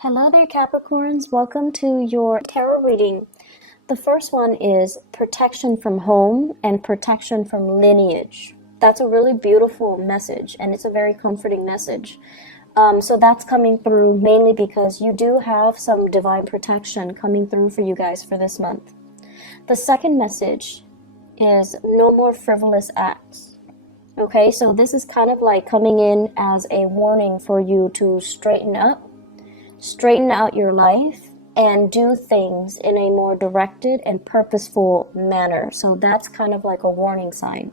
Hello there, Capricorns. Welcome to your tarot reading. The first one is protection from home and protection from lineage. That's a really beautiful message, and it's a very comforting message. So that's coming through mainly because you do have some divine protection coming through for you guys for this month. The second message is no more frivolous acts. Okay, so this is kind of like coming in as a warning for you to straighten out your life and do things in a more directed and purposeful manner. So that's kind of like a warning sign.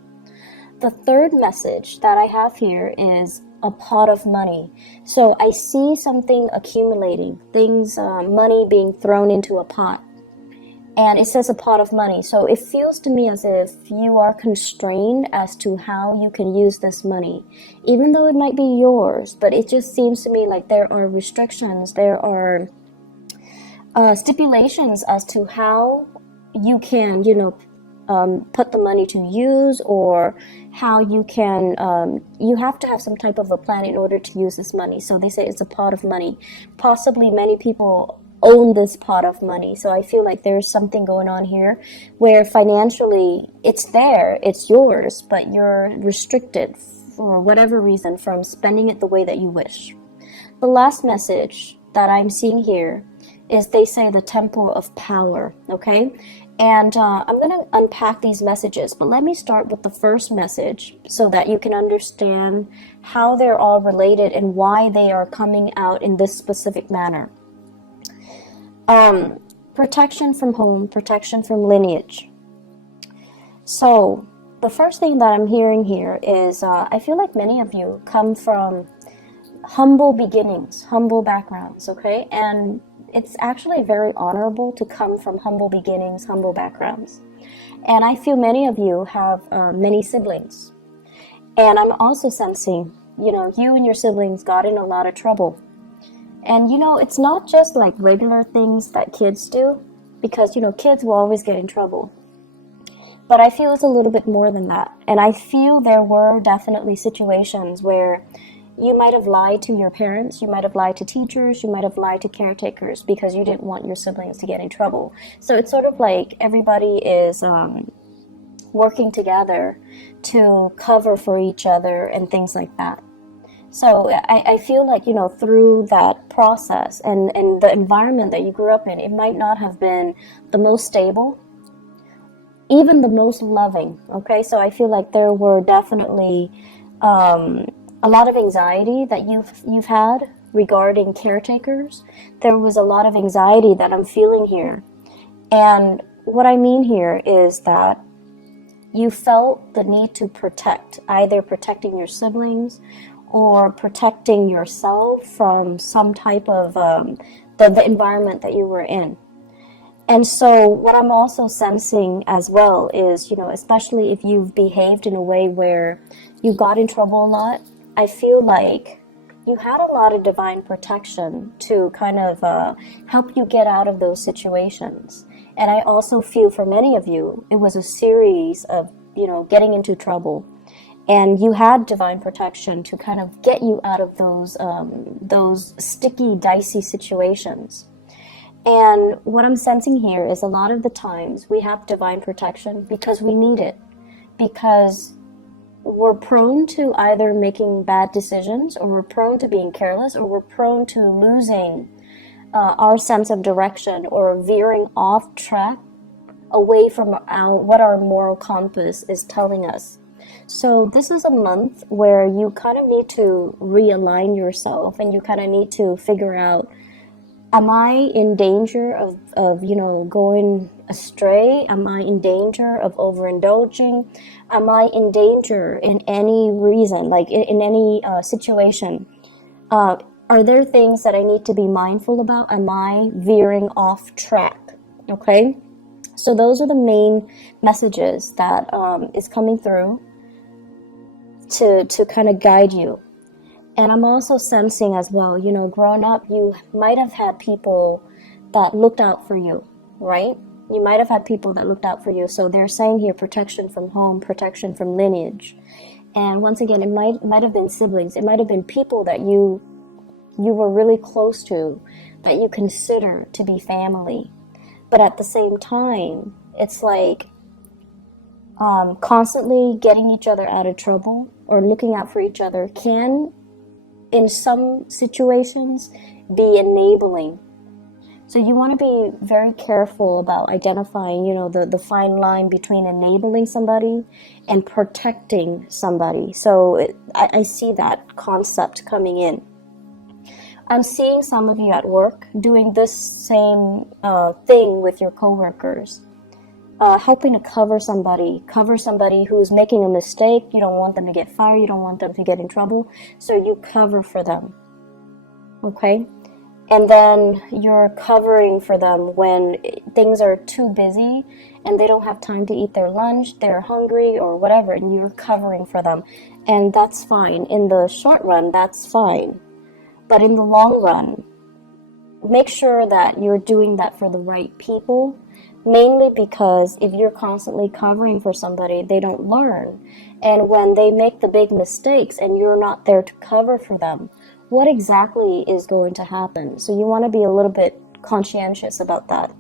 The third message that I have here is a pot of money. So I see something accumulating, money being thrown into a pot. And it says a pot of money. So it feels to me as if you are constrained as to how you can use this money. Even though it might be yours, but it just seems to me like there are restrictions, there are stipulations as to how you can, put the money to use, or how you can, you have to have some type of a plan in order to use this money. So they say it's a pot of money. Possibly many people own this pot of money. So I feel like there's something going on here where financially it's there, it's yours, but you're restricted for whatever reason from spending it the way that you wish. The last message that I'm seeing here is they say the temple of power, okay? And I'm going to unpack these messages, but let me start with the first message so that you can understand how they're all related and why they are coming out in this specific manner. Protection from home, protection from lineage. So the first thing that I'm hearing here is I feel like many of you come from humble beginnings, humble backgrounds, okay? And it's actually very honorable to come from humble beginnings, humble backgrounds. And I feel many of you have many siblings. And I'm also sensing, you and your siblings got in a lot of trouble. And it's not just like regular things that kids do, because kids will always get in trouble. But I feel it's a little bit more than that. And I feel there were definitely situations where you might have lied to your parents, you might have lied to teachers, you might have lied to caretakers because you didn't want your siblings to get in trouble. So it's sort of like everybody is working together to cover for each other and things like that. So I feel like, through that process and the environment that you grew up in, it might not have been the most stable, even the most loving, okay? So I feel like there were definitely a lot of anxiety that you've had regarding caretakers. There was a lot of anxiety that I'm feeling here. And what I mean here is that you felt the need to protect, either protecting your siblings or protecting yourself from some type of the environment that you were in. And so what I'm also sensing as well is, especially if you've behaved in a way where you got in trouble a lot, I feel like you had a lot of divine protection to kind of help you get out of those situations. And I also feel for many of you, it was a series of, getting into trouble. And you had divine protection to kind of get you out of those sticky, dicey situations. And what I'm sensing here is a lot of the times we have divine protection because we need it. Because we're prone to either making bad decisions, or we're prone to being careless, or we're prone to losing our sense of direction, or veering off track away from what our moral compass is telling us. So this is a month where you kind of need to realign yourself, and you kind of need to figure out, am I in danger of going astray? Am I in danger of overindulging? Am I in danger in any reason, like in any situation? Are there things that I need to be mindful about? Am I veering off track? Okay, so those are the main messages that is coming through to kind of guide you. And I'm also sensing as well, growing up, you might have had people that looked out for you, right? You might have had people that looked out for you. So they're saying here, protection from home, protection from lineage. And once again, it might have been siblings. It might have been people that you you were really close to, that you consider to be family. But at the same time, it's like constantly getting each other out of trouble or looking out for each other can, in some situations, be enabling. So you want to be very careful about identifying, the fine line between enabling somebody and protecting somebody. So I see that concept coming in. I'm seeing some of you at work doing this same thing with your coworkers, helping to cover somebody who's making a mistake. You don't want them to get fired. You don't want them to get in trouble. So you cover for them. Okay? And then you're covering for them when things are too busy and they don't have time to eat their lunch, they're hungry or whatever, and you're covering for them. And that's fine. In the short run, that's fine. But in the long run, make sure that you're doing that for the right people, mainly because if you're constantly covering for somebody, they don't learn. And when they make the big mistakes and you're not there to cover for them, what exactly is going to happen? So you want to be a little bit conscientious about that.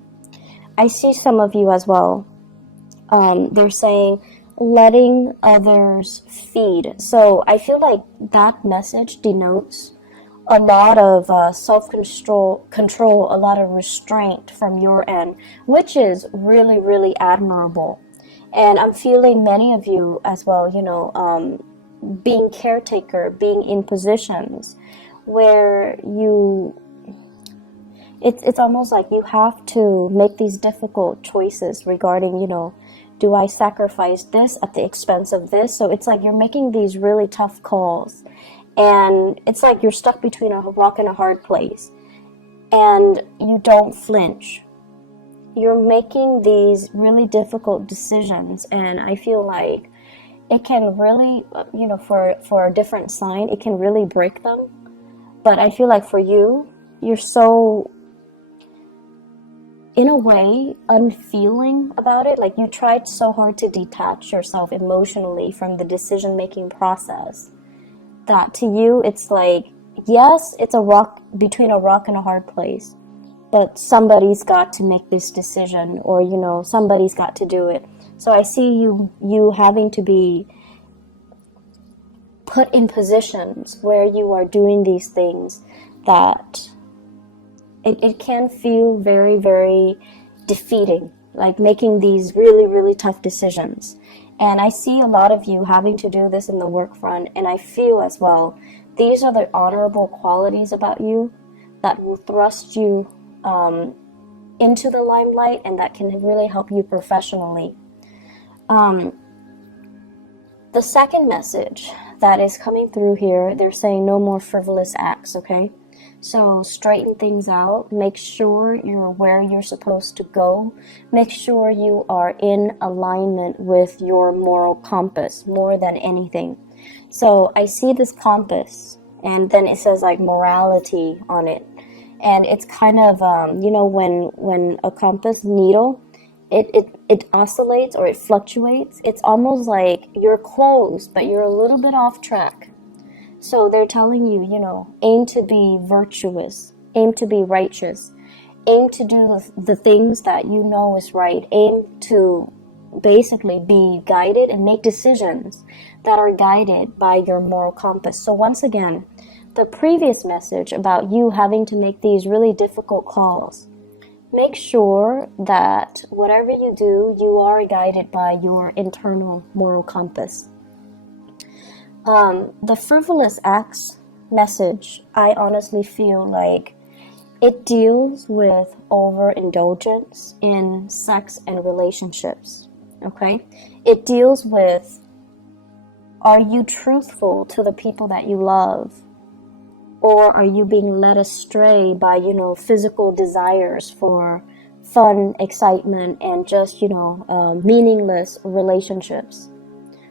I see some of you as well. They're saying letting others feed. So I feel like that message denotes a lot of self-control, a lot of restraint from your end, which is really, really admirable. And I'm feeling many of you as well, being caretaker, being in positions where it's almost like you have to make these difficult choices regarding, do I sacrifice this at the expense of this? So it's like you're making these really tough calls. And it's like you're stuck between a rock and a hard place. And you don't flinch. You're making these really difficult decisions. And I feel like it can really, for a different sign, it can really break them. But I feel like for you, you're so, in a way, unfeeling about it. Like you tried so hard to detach yourself emotionally from the decision-making process, that to you, it's like, yes, it's a rock, between a rock and a hard place, but somebody's got to make this decision, or, somebody's got to do it. So I see you having to be put in positions where you are doing these things that it can feel very, very defeating, like making these really, really tough decisions. And I see a lot of you having to do this in the work front, and I feel as well, these are the honorable qualities about you that will thrust you into the limelight and that can really help you professionally. The second message that is coming through here, they're saying no more frivolous acts, okay? So straighten things out. Make sure you're where you're supposed to go. Make sure you are in alignment with your moral compass more than anything. So I see this compass, and then it says like morality on it. And it's kind of, when a compass needle, it oscillates or it fluctuates. It's almost like you're close, but you're a little bit off track. So they're telling you, aim to be virtuous, aim to be righteous, aim to do the things that you know is right, aim to basically be guided and make decisions that are guided by your moral compass. So once again, the previous message about you having to make these really difficult calls, make sure that whatever you do, you are guided by your internal moral compass. The frivolous acts message, I honestly feel like it deals with overindulgence in sex and relationships, okay? It deals with, are you truthful to the people that you love? Or are you being led astray by, physical desires for fun, excitement, and just, meaningless relationships?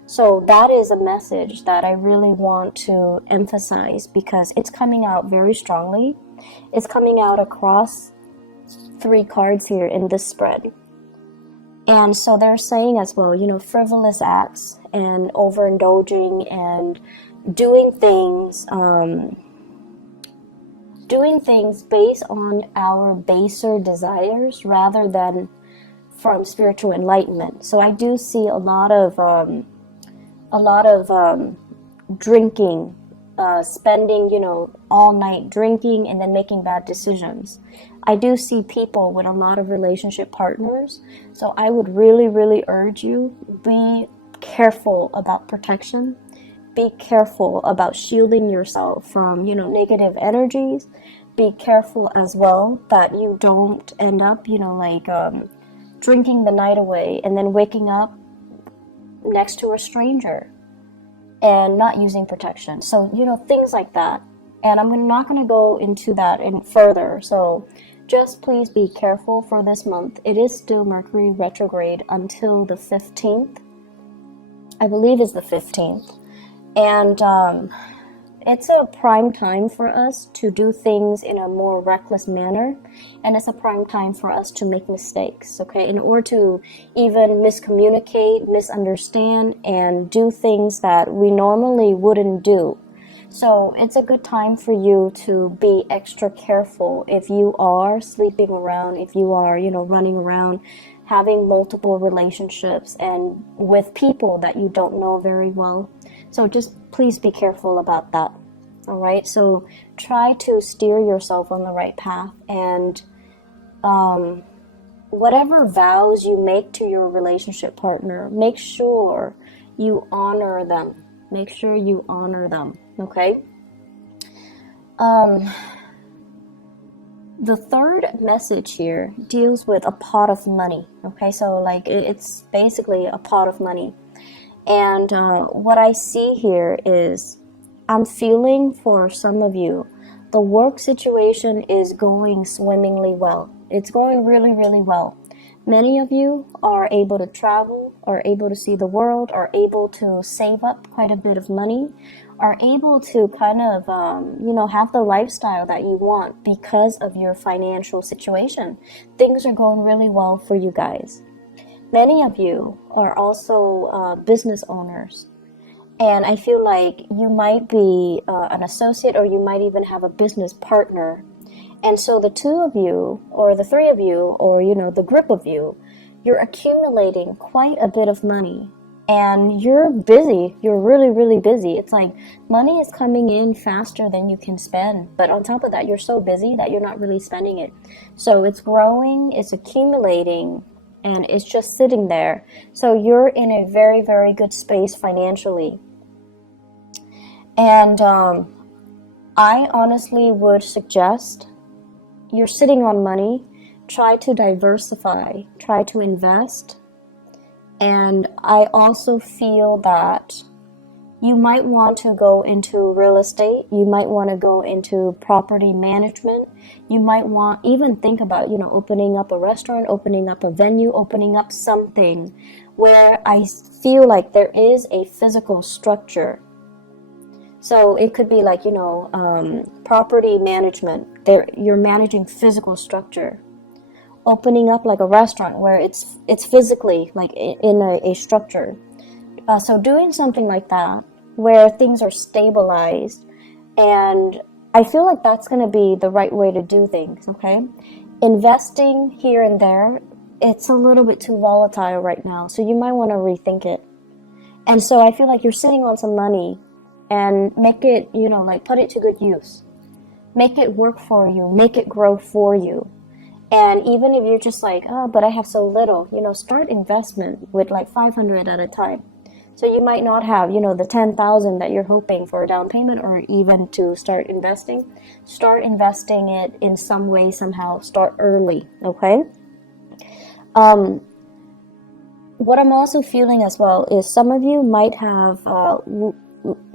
So that is a message that I really want to emphasize because it's coming out very strongly. It's coming out across 3 cards here in this spread. And so they're saying as well, frivolous acts and overindulging and doing things doing things based on our baser desires rather than from spiritual enlightenment. So I do see a lot of drinking, spending, all night drinking and then making bad decisions. I do see people with a lot of relationship partners. So I would really, really urge you, be careful about protection. Be careful about shielding yourself from, negative energies. Be careful as well that you don't end up, drinking the night away and then waking up next to a stranger and not using protection. So, things like that. And I'm not going to go into that further. So just please be careful for this month. It is still Mercury retrograde until the 15th. I believe is the 15th. And it's a prime time for us to do things in a more reckless manner. And it's a prime time for us to make mistakes, okay? In order to even miscommunicate, misunderstand, and do things that we normally wouldn't do. So it's a good time for you to be extra careful if you are sleeping around, if you are, running around, having multiple relationships and with people that you don't know very well. So just please be careful about that. All right. So try to steer yourself on the right path, and whatever vows you make to your relationship partner, make sure you honor them. Make sure you honor them. Okay. The third message here deals with a pot of money. Okay. So it's basically a pot of money. And what I see here is I'm feeling for some of you, the work situation is going swimmingly well. It's going really, really well. Many of you are able to travel, are able to see the world, are able to save up quite a bit of money, are able to kind of, have the lifestyle that you want because of your financial situation. Things are going really well for you guys. Many of you are also business owners. And I feel like you might be an associate, or you might even have a business partner. And so the two of you, or the three of you, or, the group of you, you're accumulating quite a bit of money. And you're busy. You're really, really busy. It's like money is coming in faster than you can spend. But on top of that, you're so busy that you're not really spending it. So it's growing, it's accumulating, and it's just sitting there. So you're in a very, very good space financially. And I honestly would suggest you're sitting on money, try to diversify, try to invest. And I also feel that you might want to go into real estate. You might want to go into property management. You might even think about, opening up a restaurant, opening up a venue, opening up something where I feel like there is a physical structure. So it could be like, property management. You're managing physical structure. Opening up like a restaurant where it's physically like in a structure. So doing something like that where things are stabilized, and I feel like that's going to be the right way to do things, okay? Investing here and there, it's a little bit too volatile right now, so you might want to rethink it. And so I feel like you're sitting on some money, and make it, put it to good use. Make it work for you, make it grow for you. And even if you're just like, oh, but I have so little, start investment with like 500 at a time. So you might not have, the 10,000 that you're hoping for a down payment, or even to start investing. Start investing it in some way, somehow. Start early, okay? What I'm also feeling as well is some of you might have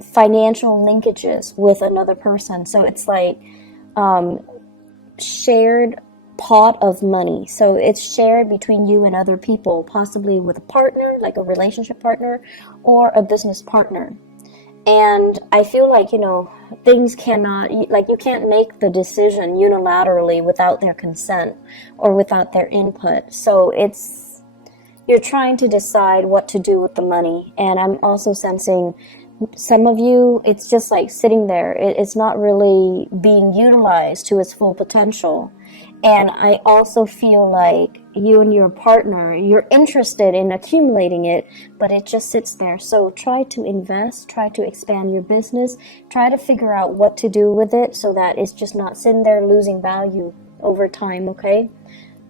financial linkages with another person. So it's like shared pot of money. So it's shared between you and other people, possibly with a partner, like a relationship partner, or a business partner. And I feel like, things cannot, you can't make the decision unilaterally without their consent or without their input. So you're trying to decide what to do with the money. And I'm also sensing Some of you, it's just like sitting there. It's not really being utilized to its full potential. And I also feel like you and your partner, you're interested in accumulating it, but it just sits there. So try to invest, try to expand your business, try to figure out what to do with it so that it's just not sitting there losing value over time, okay?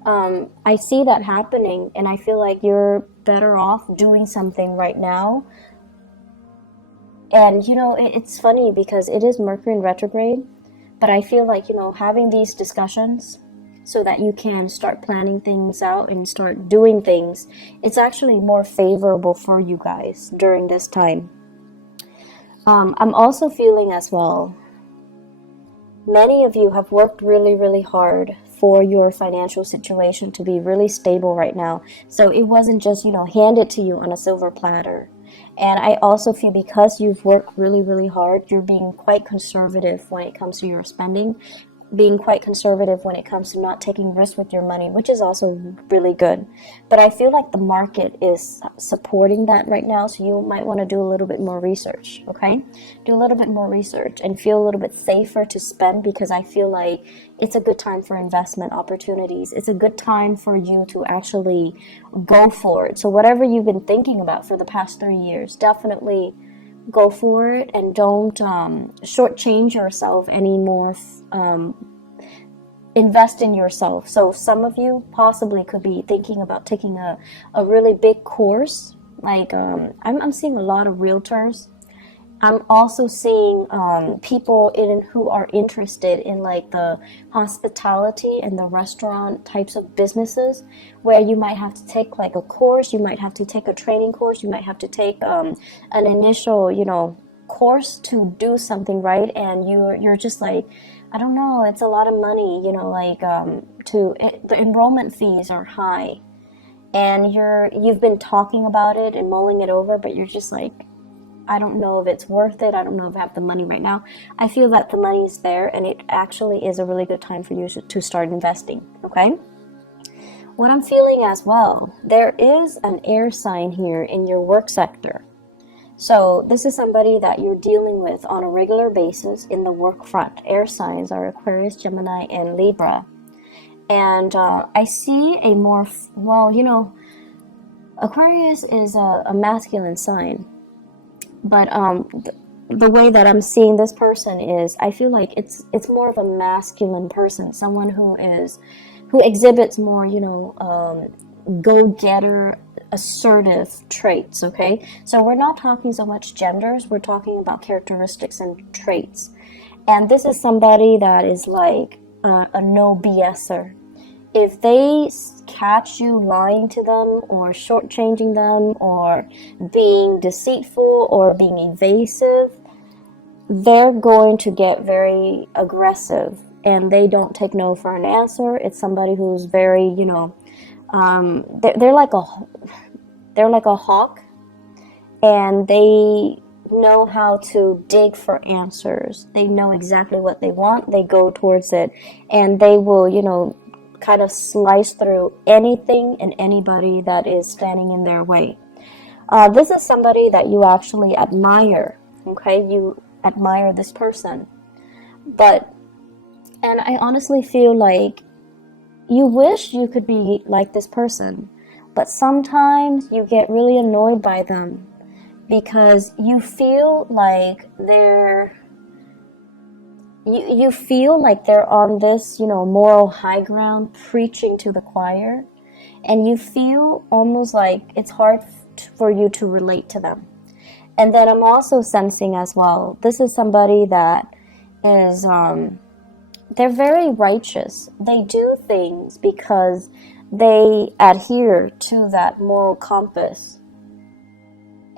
I see that happening, and I feel like you're better off doing something right now. And, it's funny because it is Mercury in retrograde, but I feel like, having these discussions so that you can start planning things out and start doing things, it's actually more favorable for you guys during this time. I'm also feeling as well, many of you have worked really, really hard for your financial situation to be really stable right now. So it wasn't just, handed to you on a silver platter. And I also feel because you've worked really, really hard, you're being quite conservative when it comes to your spending, being quite conservative when it comes to not taking risks with your money, which is also really good. But I feel like the market is supporting that right now, so you might want to do a little bit more research, okay? Do a little bit more research and feel a little bit safer to spend, because I feel like it's a good time for investment opportunities. It's a good time for you to actually go for it. So whatever you've been thinking about for the past 3 years, definitely go for it, and don't shortchange yourself anymore. Invest in yourself. So some of you possibly could be thinking about taking a really big course. Like I'm seeing a lot of realtors. I'm also seeing people who are interested in like the hospitality and the restaurant types of businesses, where you might have to take like a course, you might have to take a training course, you might have to take an initial, course to do something, right? And you're just like, I don't know, it's a lot of money, the enrollment fees are high, and you've been talking about it and mulling it over, but you're just like, I don't know if it's worth it. I don't know if I have the money right now. I feel that the money is there, and it actually is a really good time for you to start investing, okay? What I'm feeling as well, there is an air sign here in your work sector. So this is somebody that you're dealing with on a regular basis in the work front. Air signs are Aquarius, Gemini, and Libra. And I see a more, Aquarius is a masculine sign. But the way that I'm seeing this person is, I feel like it's more of a masculine person, someone who exhibits more, go-getter, assertive traits, okay? So we're not talking so much genders, we're talking about characteristics and traits. And this is somebody that is like a no BSer. If they catch you lying to them or shortchanging them or being deceitful or being evasive, they're going to get very aggressive, and they don't take no for an answer. It's somebody who's very, they're like a hawk, and they know how to dig for answers. They know exactly what they want. They go towards it, and they will, kind of slice through anything and anybody that is standing in their way. This is somebody that you actually admire, okay? You admire this person. And I honestly feel like you wish you could be like this person, but sometimes you get really annoyed by them because you feel like you feel like they're on this, moral high ground preaching to the choir, and you feel almost like it's hard for you to relate to them. And then I'm also sensing as well, this is somebody that is, they're very righteous. They do things because they adhere to that moral compass.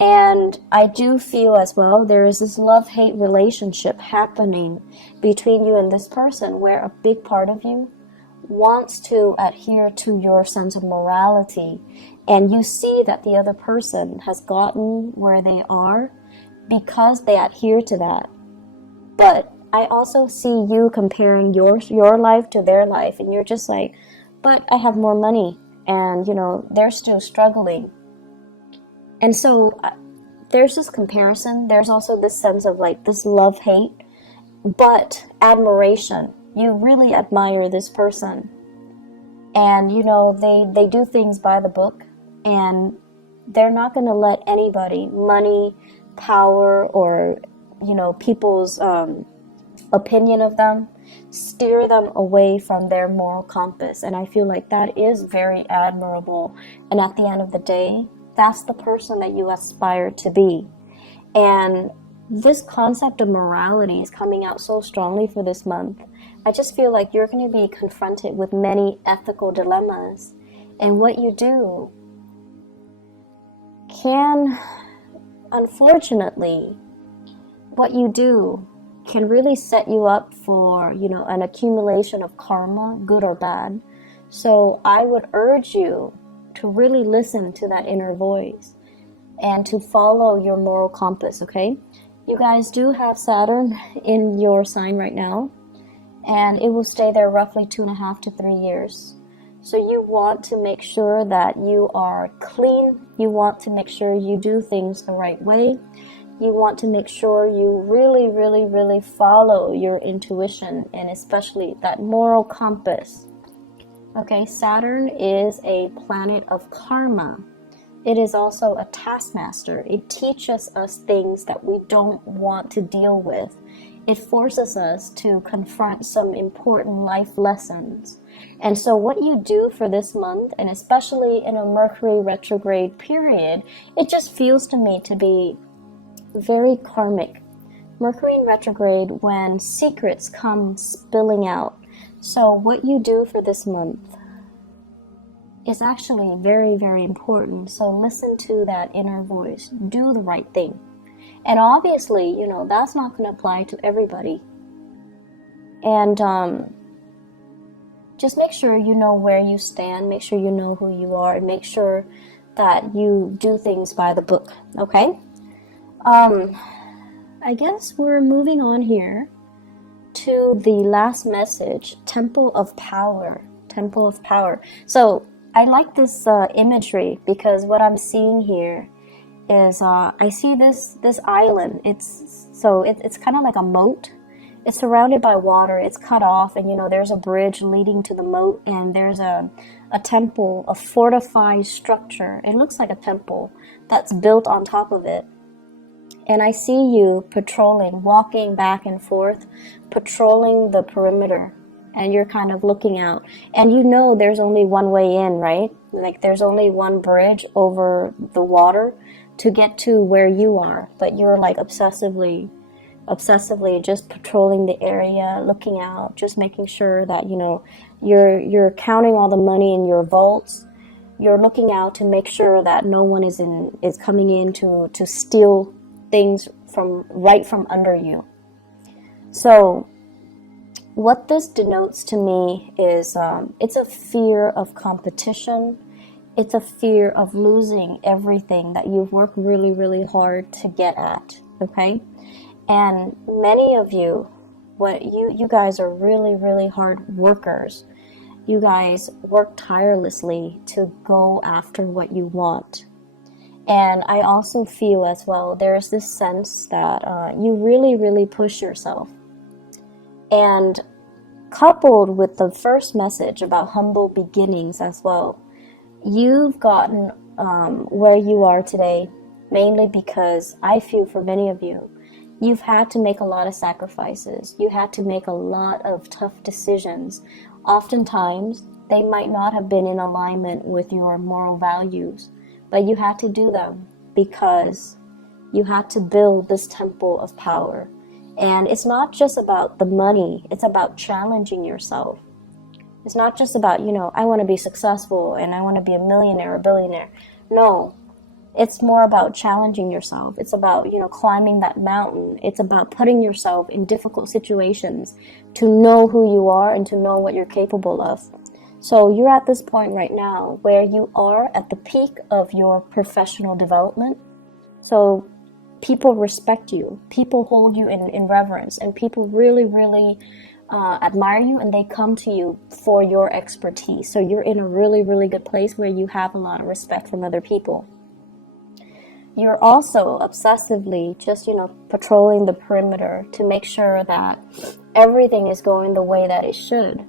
And I do feel as well there is this love-hate relationship happening between you and this person, where a big part of you wants to adhere to your sense of morality, and you see that the other person has gotten where they are because they adhere to that. But I also see you comparing your life to their life, and you're just like, but I have more money, and they're still struggling. And so there's this comparison. There's also this sense of like this love-hate, but admiration. You really admire this person. And, you know, they do things by the book, and they're not going to let anybody, money, power, or, you know, people's opinion of them, steer them away from their moral compass. And I feel like that is very admirable. And at the end of the day, that's the person that you aspire to be. And this concept of morality is coming out so strongly for this month. I just feel like you're going to be confronted with many ethical dilemmas. And what you do can, unfortunately, what you do can really set you up for, you know, an accumulation of karma, good or bad. So I would urge you to really listen to that inner voice and to follow your moral compass, okay? You guys do have Saturn in your sign right now, and it will stay there roughly 2.5 to 3 years. So you want to make sure that you are clean. You want to make sure you do things the right way. You want to make sure you really, really, really follow your intuition, and especially that moral compass. Okay, Saturn is a planet of karma. It is also a taskmaster. It teaches us things that we don't want to deal with. It forces us to confront some important life lessons. And so what you do for this month, and especially in a Mercury retrograde period, it just feels to me to be very karmic. Mercury in retrograde, when secrets come spilling out. So what you do for this month is actually very, very important. So listen to that inner voice. Do the right thing. And obviously, you know, that's not going to apply to everybody. And just make sure you know where you stand. Make sure you know who you are. And make sure that you do things by the book. Okay? I guess we're moving on here to the last message, Temple of Power. Temple of Power. So I like this imagery, because what I'm seeing here is I see this island. It's kind of like a moat. It's surrounded by water. It's cut off, and you know there's a bridge leading to the moat, and there's a temple, a fortified structure. It looks like a temple that's built on top of it. And I see you patrolling, walking back and forth, patrolling the perimeter. And you're kind of looking out. And you know there's only one way in, right? Like there's only one bridge over the water to get to where you are. But you're like obsessively just patrolling the area, looking out, just making sure that, you know, you're counting all the money in your vaults. You're looking out to make sure that no one is coming in to steal things from under you. So what this denotes to me is it's a fear of competition. It's a fear of losing everything that you've worked really, really hard to get at, okay? And many of you, you guys are really, really hard workers. You guys work tirelessly to go after what you want. And I also feel as well, there's this sense that you really, really push yourself. And coupled with the first message about humble beginnings as well, you've gotten where you are today, mainly because I feel for many of you, you've had to make a lot of sacrifices. You had to make a lot of tough decisions. Oftentimes, they might not have been in alignment with your moral values, but you had to do them because you had to build this temple of power. And it's not just about the money, it's about challenging yourself. It's not just about, you know, I want to be successful and I want to be a millionaire or billionaire. No, it's more about challenging yourself. It's about, you know, climbing that mountain. It's about putting yourself in difficult situations to know who you are and to know what you're capable of. So you're at this point right now where you are at the peak of your professional development. So people respect you, people hold you in reverence, and people really, really admire you, and they come to you for your expertise. So you're in a really, really good place where you have a lot of respect from other people. you're also obsessively just, patrolling the perimeter to make sure that everything is going the way that it should.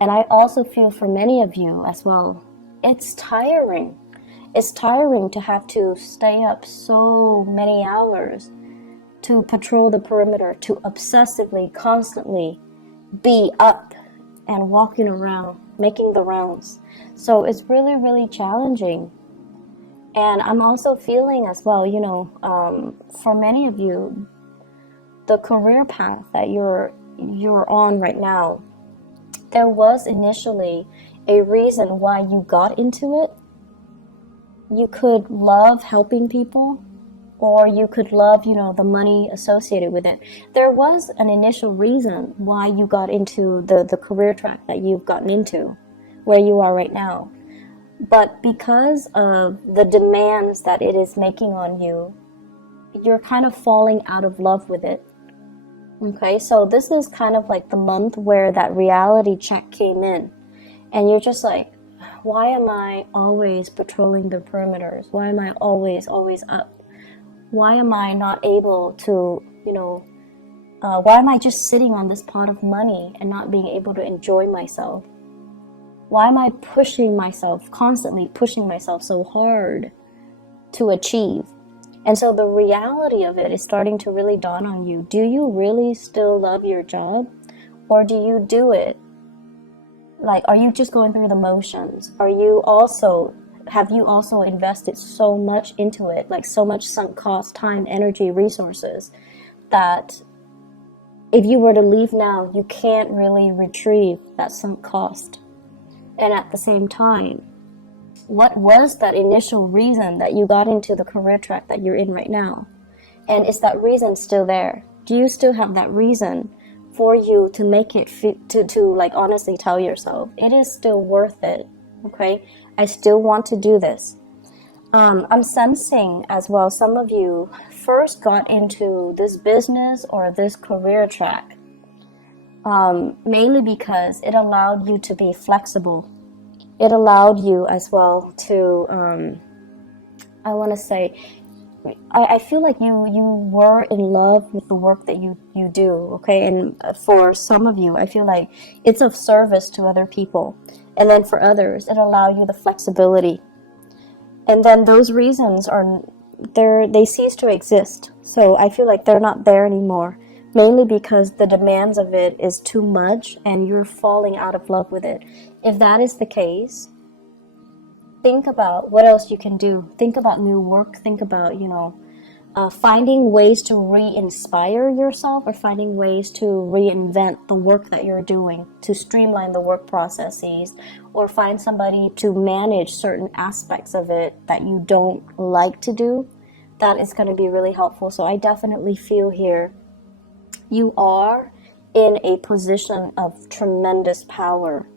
And I also feel for many of you as well, it's tiring. It's tiring to have to stay up so many hours to patrol the perimeter, to obsessively, constantly be up and walking around, making the rounds. So it's really, really challenging. And I'm also feeling as well, for many of you, the career path that you're on right now, there was initially a reason why you got into it. You could love helping people, or you could love, the money associated with it. There was an initial reason why you got into the career track that you've gotten into, where you are right now. But because of the demands that it is making on you, you're kind of falling out of love with it. Okay, so this is kind of like the month where that reality check came in. And you're just like, why am I always patrolling the perimeters? Why am I always up? Why am I not able to, why am I just sitting on this pot of money and not being able to enjoy myself? Why am I constantly pushing myself so hard to achieve? And so the reality of it is starting to really dawn on you. Do you really still love your job? Or do you do it? Like, are you just going through the motions? Have you also invested so much into it, like so much sunk cost, time, energy, resources, that if you were to leave now, you can't really retrieve that sunk cost? And at the same time, what was that initial reason that you got into the career track that you're in right now? And is that reason still there? Do you still have that reason for you to make it to like honestly tell yourself, it is still worth it, okay? I still want to do this. I'm sensing as well, some of you first got into this business or this career track mainly because it allowed you to be flexible. It allowed you as well to, I feel like you were in love with the work that you do, okay? And for some of you, I feel like it's of service to other people. And then for others, it allowed you the flexibility. And then those reasons they cease to exist. So I feel like they're not there anymore, mainly because the demands of it is too much and you're falling out of love with it. If that is the case, think about what else you can do. Think about new work. Think about, finding ways to re-inspire yourself, or finding ways to reinvent the work that you're doing, to streamline the work processes, or find somebody to manage certain aspects of it that you don't like to do. That is going to be really helpful. So I definitely feel here you are in a position of tremendous power.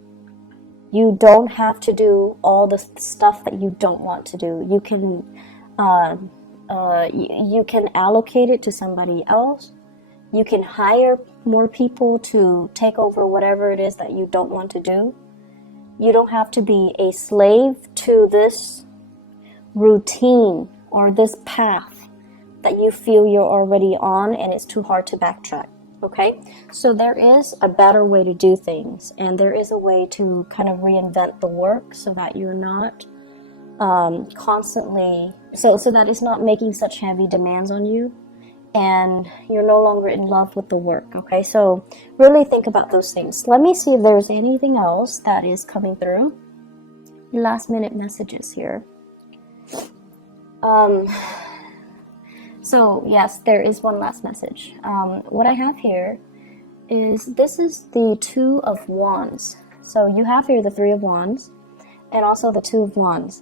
You don't have to do all the stuff that you don't want to do. You can you can allocate it to somebody else. You can hire more people to take over whatever it is that you don't want to do. You don't have to be a slave to this routine or this path that you feel you're already on and it's too hard to backtrack. Okay, so there is a better way to do things, and there is a way to kind of reinvent the work so that you're not constantly, so that it's not making such heavy demands on you, and you're no longer in love with the work. Okay, so really think about those things. Let me see if there's anything else that is coming through. Last minute messages here. So yes, there is one last message. What I have here is, this is the Two of Wands. So you have here the Three of Wands and also the Two of Wands.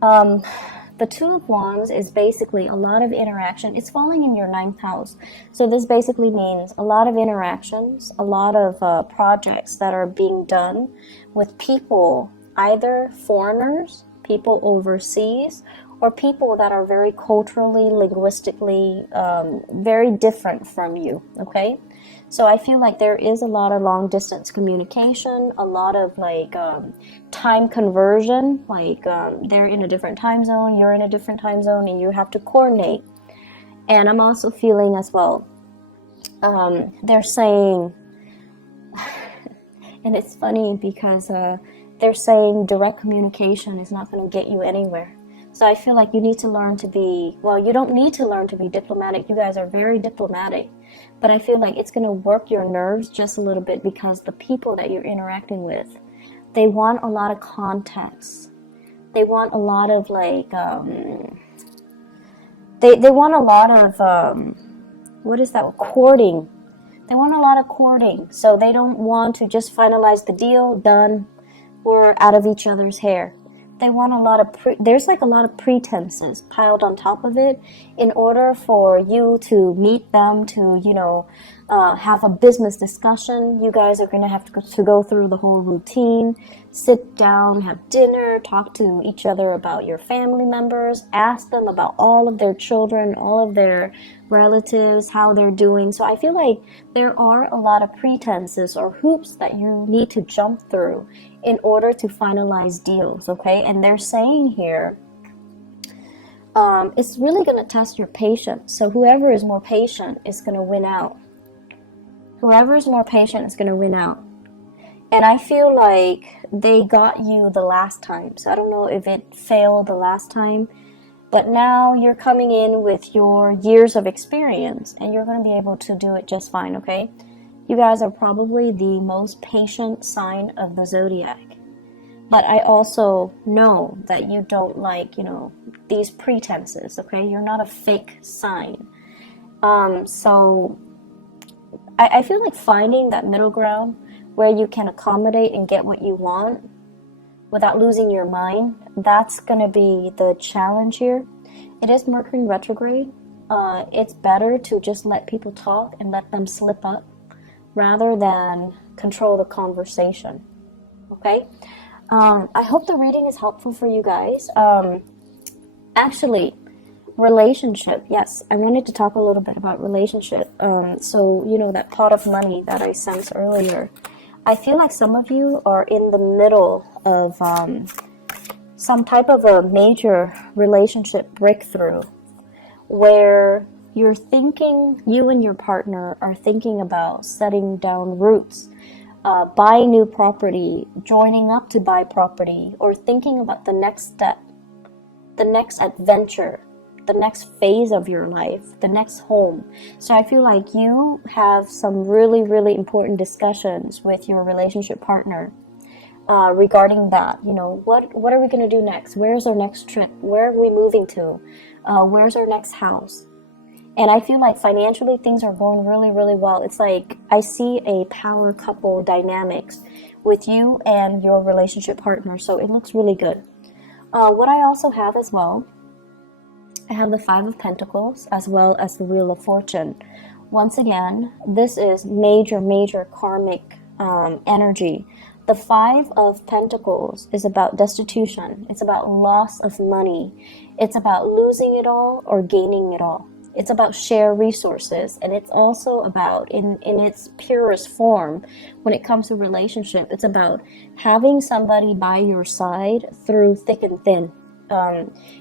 The Two of Wands is basically a lot of interaction. It's falling in your 9th house. So this basically means a lot of interactions, a lot of projects that are being done with people, either foreigners, people overseas, or people that are very culturally, linguistically, very different from you, okay? So I feel like there is a lot of long distance communication, a lot of like time conversion, like they're in a different time zone, you're in a different time zone, and you have to coordinate. And I'm also feeling as well, they're saying, and it's funny because they're saying direct communication is not going to get you anywhere. So I feel like you need to learn to be, well, you don't need to learn to be diplomatic. You guys are very diplomatic. But I feel like it's going to work your nerves just a little bit because the people that you're interacting with, they want a lot of context. They want a lot of like, they want a lot of, what is that, courting. They want a lot of courting. So they don't want to just finalize the deal, done, we're out of each other's hair. They want a lot of, there's like a lot of pretenses piled on top of it in order for you to meet them, to, you know, have a business discussion. You guys are going to have to go through the whole routine, sit down, have dinner, talk to each other about your family members, ask them about all of their children, all of their relatives, how they're doing. So I feel like there are a lot of pretenses or hoops that you need to jump through in order to finalize deals, okay? And they're saying here, it's really going to test your patience. So whoever is more patient is going to win out. Whoever is more patient is going to win out. And I feel like they got you the last time. So I don't know if it failed the last time, but now you're coming in with your years of experience and you're going to be able to do it just fine, okay? You guys are probably the most patient sign of the zodiac. But I also know that you don't like, you know, these pretenses, okay? You're not a fake sign. So I feel like finding that middle ground where you can accommodate and get what you want without losing your mind, that's going to be the challenge here. It is Mercury retrograde. It's better to just let people talk and let them slip up rather than control the conversation, okay? I hope the reading is helpful for you guys. Actually, relationship, yes, I wanted to talk a little bit about relationship. So, you know, that pot of money that I sensed earlier, I feel like some of you are in the middle of some type of a major relationship breakthrough where you're thinking, you and your partner are thinking about setting down roots, buying new property, joining up to buy property, or thinking about the next step, the next adventure, the next phase of your life, the next home. So I feel like you have some really, really important discussions with your relationship partner regarding that. You know, what are we going to do next? Where's our next trip? Where are we moving to? Where's our next house? And I feel like financially things are going really, really well. It's like I see a power couple dynamics with you and your relationship partner. So it looks really good. What I also have as well, I have the Five of Pentacles as well as the Wheel of Fortune. Once again, this is major, major karmic energy. The Five of Pentacles is about destitution. It's about loss of money. It's about losing it all or gaining it all. It's about share resources, and it's also about, in its purest form, when it comes to relationship, it's about having somebody by your side through thick and thin.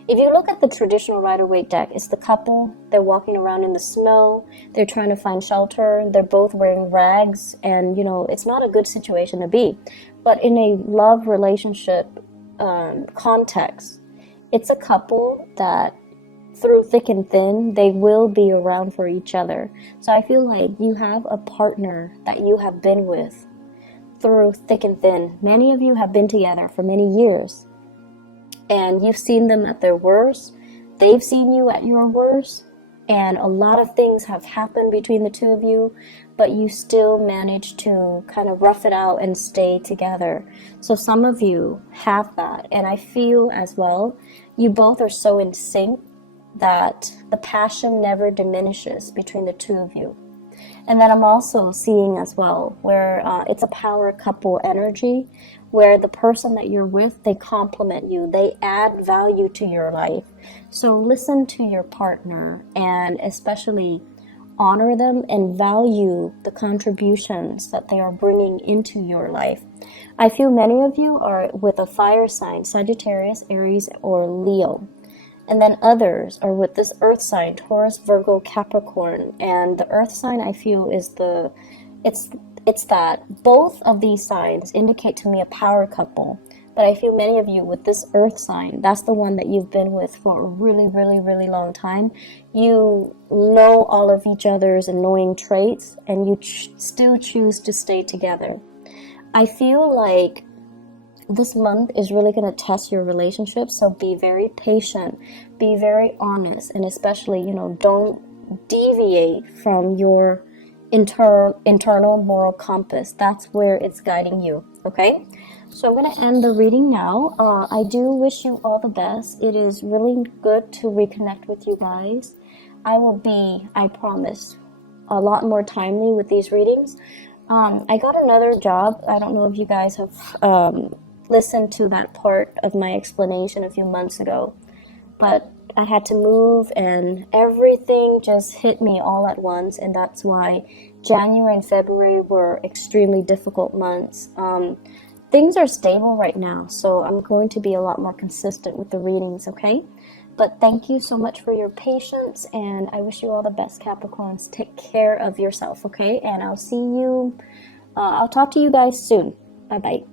If you look at the traditional Rider-Waite deck, it's the couple, they're walking around in the snow, they're trying to find shelter, they're both wearing rags, and, you know, it's not a good situation to be. But in a love relationship context, it's a couple that through thick and thin, they will be around for each other. So I feel like you have a partner that you have been with through thick and thin. Many of you have been together for many years, and you've seen them at their worst. They've seen you at your worst, and a lot of things have happened between the two of you, but you still manage to kind of rough it out and stay together. So some of you have that, and I feel as well, you both are so in sync that the passion never diminishes between the two of you. And then I'm also seeing as well where it's a power couple energy, where the person that you're with, they complement you, they add value to your life. So listen to your partner, and especially honor them and value the contributions that they are bringing into your life. I feel many of you are with a fire sign, Sagittarius, Aries, or Leo. And then others are with this earth sign, Taurus, Virgo, Capricorn. And the earth sign, I feel, is it's that both of these signs indicate to me a power couple. But I feel many of you with this earth sign, that's the one that you've been with for a really, really, really long time. You know all of each other's annoying traits, and you still choose to stay together. I feel like this month is really going to test your relationship, so be very patient, be very honest, and especially, don't deviate from your internal moral compass. That's where it's guiding you, okay? So I'm going to end the reading now. I do wish you all the best. It is really good to reconnect with you guys. I will be, I promise, a lot more timely with these readings. I got another job. I don't know if you guys have listened to that part of my explanation a few months ago, but I had to move and everything just hit me all at once, and that's why January and February were extremely difficult months. Things are stable right now, so I'm going to be a lot more consistent with the readings, okay? But thank you so much for your patience, and I wish you all the best, Capricorns. Take care of yourself, okay? And I'll talk to you guys soon. Bye-bye.